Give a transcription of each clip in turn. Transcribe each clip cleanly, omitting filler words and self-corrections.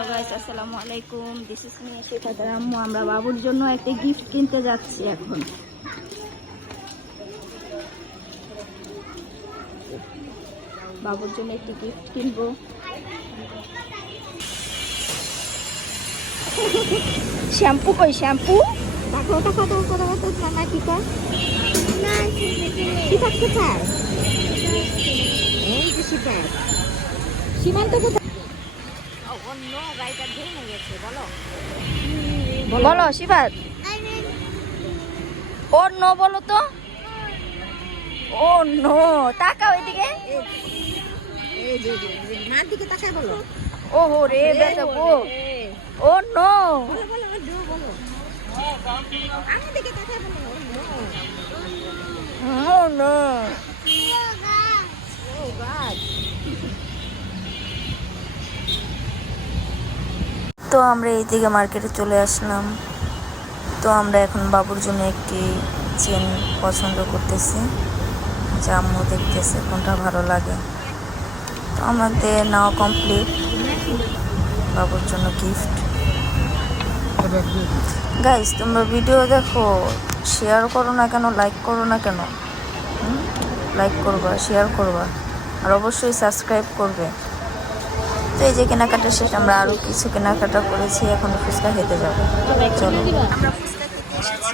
Hello guys, আসসালামু আলাইকুম। This is me শেফাতার আম্মু। আমরা বাবুর জন্য একটা গিফট কিনতে যাচ্ছি এখন। বাবুর জন্য একটি গিফট কিনবো। শ্যাম্পু কই? শ্যাম্পু দেখো, দেখো তো কোথা কোথা না কি কর না কি থাকতে চায়। এই যে শিপার সীমান্ত কোথায়? অন্য গাড়িটা ভেঙে গেছে। বলো বলো শিবাত, ও নো বলো তো। ও নো, তাকাও এদিকে। এই যে মার দিকে তাকায় বলো। ওহো রে বেটা গো। ও নো, বলো বলো বলো। আমার দিকে তাকায় বলো। ও নো। ও গড। তো আমরা এই দিকে মার্কেটে চলে আসলাম। তো আমরা এখন বাবুর জন্য একটি চেন পছন্দ করতেছি, যা আম্মু দেখতেছে কোনটা ভালো লাগে। তো আমাদের নেওয়া কমপ্লিট। বাবুর জন্য গিফট। গাইস, তোমরা ভিডিও দেখো, শেয়ার করো না কেন, লাইক করো না কেন? লাইক করবা, শেয়ার করবা, আর অবশ্যই সাবস্ক্রাইব করবে। তো এই যে কেনাকাটা শেষ, আমরা আরো কিছু কেনাকাটা করেছি, এখন ফুচকা খেতে যাবো। চলো, আমরা ফুচকা খেতে এসেছি।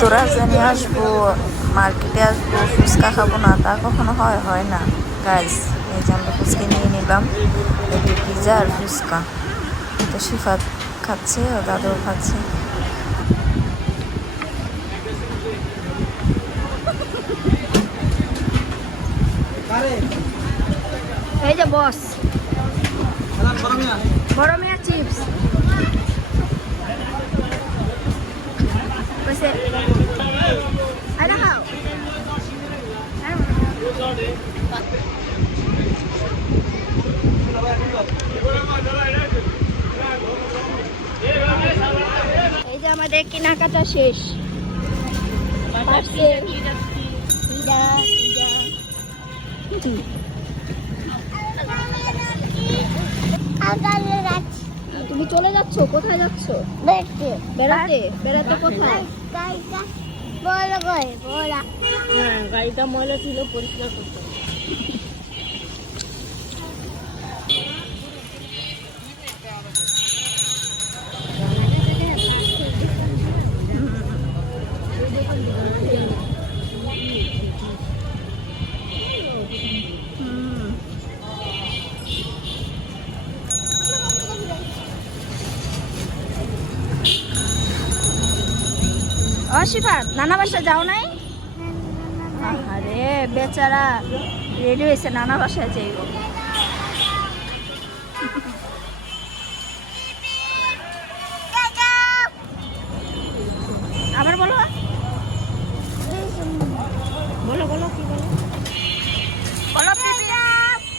তোরা জানি আসবো, মার্কেটে আসবো, ফুচকা খাবো না, তা কখনো হয় না গাইস। এই যে আমরা ফুচকা নিয়ে নিলাম, একটু পিজা আর ফুচকা। তো শিফাত খাচ্ছে, ও দাদাও খাচ্ছে। এই যে বস, বড় মিয়া চিপস কইছে আরে খাও। এই যে আমাদের কেনাকাটা শেষ। তুমি চলে যাচ্ছ? কোথায় যাচ্ছ? বেড়াতে। বেড়াতে কোথায়? গাড়িটা ময়লা ছিল, পরিষ্কার করতে। অশিফাত, নানা বাসা যাও নাই? আরে বেচারা রেডি হয়েছে, নানা বাসায় যাইব। আবার বলো বলো বলো কি বলো? বলো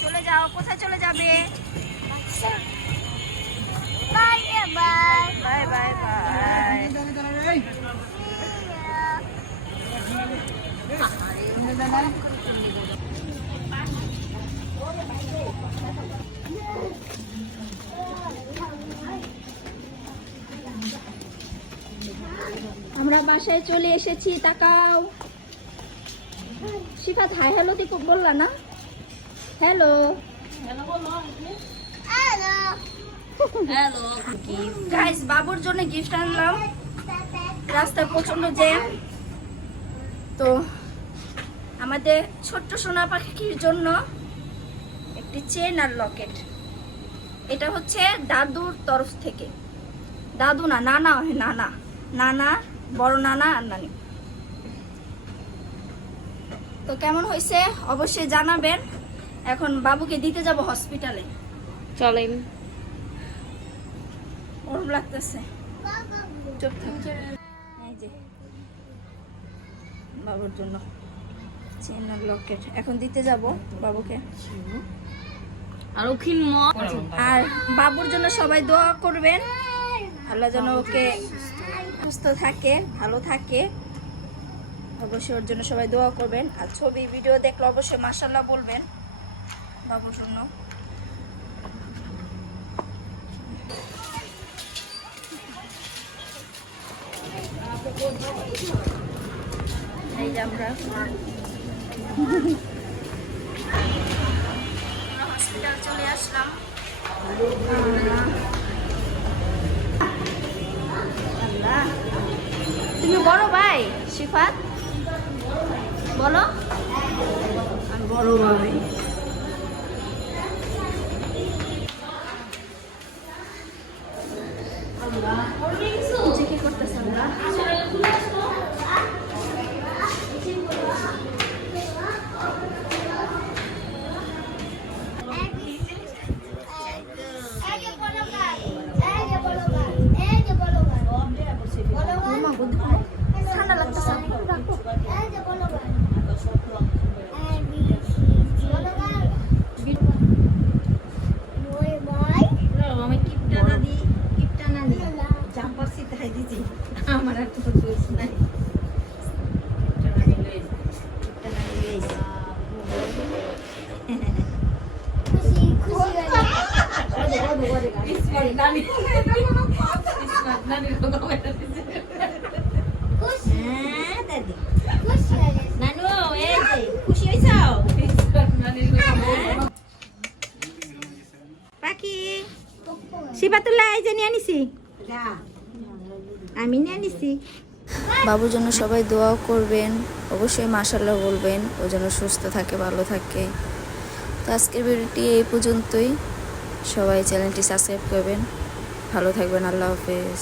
চলে যাও। কোথায় চলে যাবে? Bye bye bye bye. আমরা বাসায় চলে এসেছি, তাকাও। শিফাত হাই হ্যালো দি বললা না? হ্যালো হ্যালো গাইস, বাবুর জন্য গিফট আনলাম। রাস্তায় প্রচন্ড জ্যাম, তো আমাদের ছোট্ট সোনা পাখির জন্য একটি চেন আর লকেট। এটা হচ্ছে দাদুর তরফ থেকে। দাদু না, নানা হয়, নানা নানা, বড় নানা আর নানি। তো কেমন হয়েছে অবশ্যই জানাবেন। এখন বাবুকে দিতে যাব হসপিটালে। চলেন। ওরম লাগতেছে, চুপ থাক। এই যে বাবুর জন্য চেন আর লকেট এখন দিতে যাব বাবুকে। আর বাবুর জন্য সবাই দোয়া করবেন, আল্লাহ যেন ওকে সুস্থ থাকে, ভালো থাকে। অবশ্যই ওর জন্য সবাই দোয়া করবেন। আর ছবি ভিডিও দেখলে অবশ্যই মাশাআল্লাহ বলবেন বাবুর জন্য। এই যে আমরা হসপিটাল চলে আসলাম। আল্লাহ, তুমি বড় ভাই শিফাত বলো? আমি বড় ভাই। কি করতেছে আমরা? ঠান্ডা লাগতেছে। আমি কিপটা না দিই জাম্পার সিটাই দিছি আমার আর কোনো দোষ নাই নানু এই যে খুশি হইছাও পাখি শিবাতুল্লাহ এই যে নিয়ে নিছি আমি নিয়ে নিছি। বাবুর জন্য সবাই দোয়াও করবেন, অবশ্যই মাশাআল্লাহ বলবেন, ও যেন সুস্থ থাকে, ভালো থাকে। তো আজকের ভিডিওটি এই পর্যন্তই। সবাই চ্যানেলটি সাবস্ক্রাইব করবেন। ভালো থাকবেন। আল্লাহ হাফেজ।